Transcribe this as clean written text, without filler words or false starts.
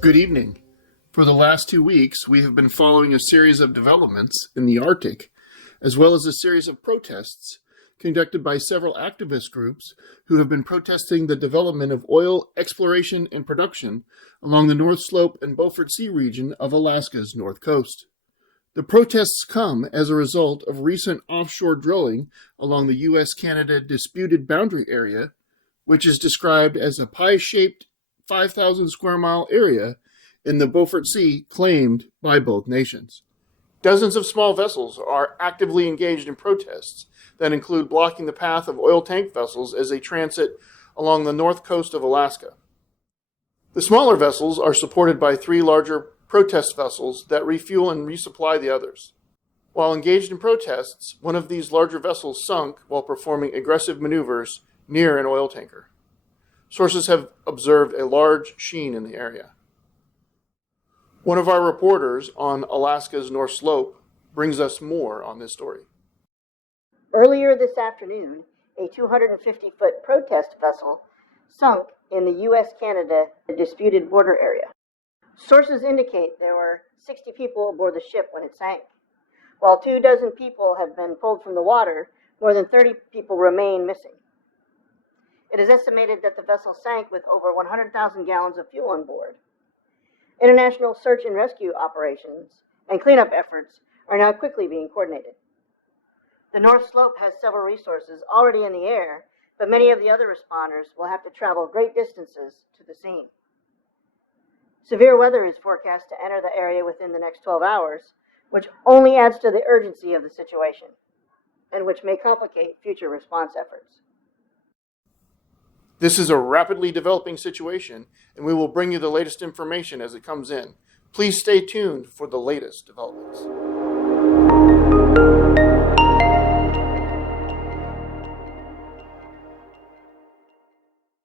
Good evening. For the last 2 weeks, we have been following a series of developments in the Arctic, as well as a series of protests conducted by several activist groups who have been protesting the development of oil exploration and production along the North Slope and Beaufort Sea region of Alaska's north coast. The protests come as a result of recent offshore drilling along the U.S.-Canada disputed boundary area, which is described as a pie-shaped 5,000 square mile area in the Beaufort Sea claimed by both nations. Dozens of small vessels are actively engaged in protests that include blocking the path of oil tank vessels as they transit along the north coast of Alaska. The smaller vessels are supported by 3 larger protest vessels that refuel and resupply the others. While engaged in protests, one of these larger vessels sunk while performing aggressive maneuvers near an oil tanker. Sources have observed a large sheen in the area. One of our reporters on Alaska's North Slope brings us more on this story. Earlier this afternoon, a 250-foot protest vessel sunk in the U.S.-Canada disputed border area. Sources indicate there were 60 people aboard the ship when it sank. While 24 people have been pulled from the water, more than 30 people remain missing. It is estimated that the vessel sank with over 100,000 gallons of fuel on board. International search and rescue operations and cleanup efforts are now quickly being coordinated. The North Slope has several resources already in the air, but many of the other responders will have to travel great distances to the scene. Severe weather is forecast to enter the area within the next 12 hours, which only adds to the urgency of the situation, and which may complicate future response efforts. This is a rapidly developing situation, and we will bring you the latest information as it comes in. Please stay tuned for the latest developments.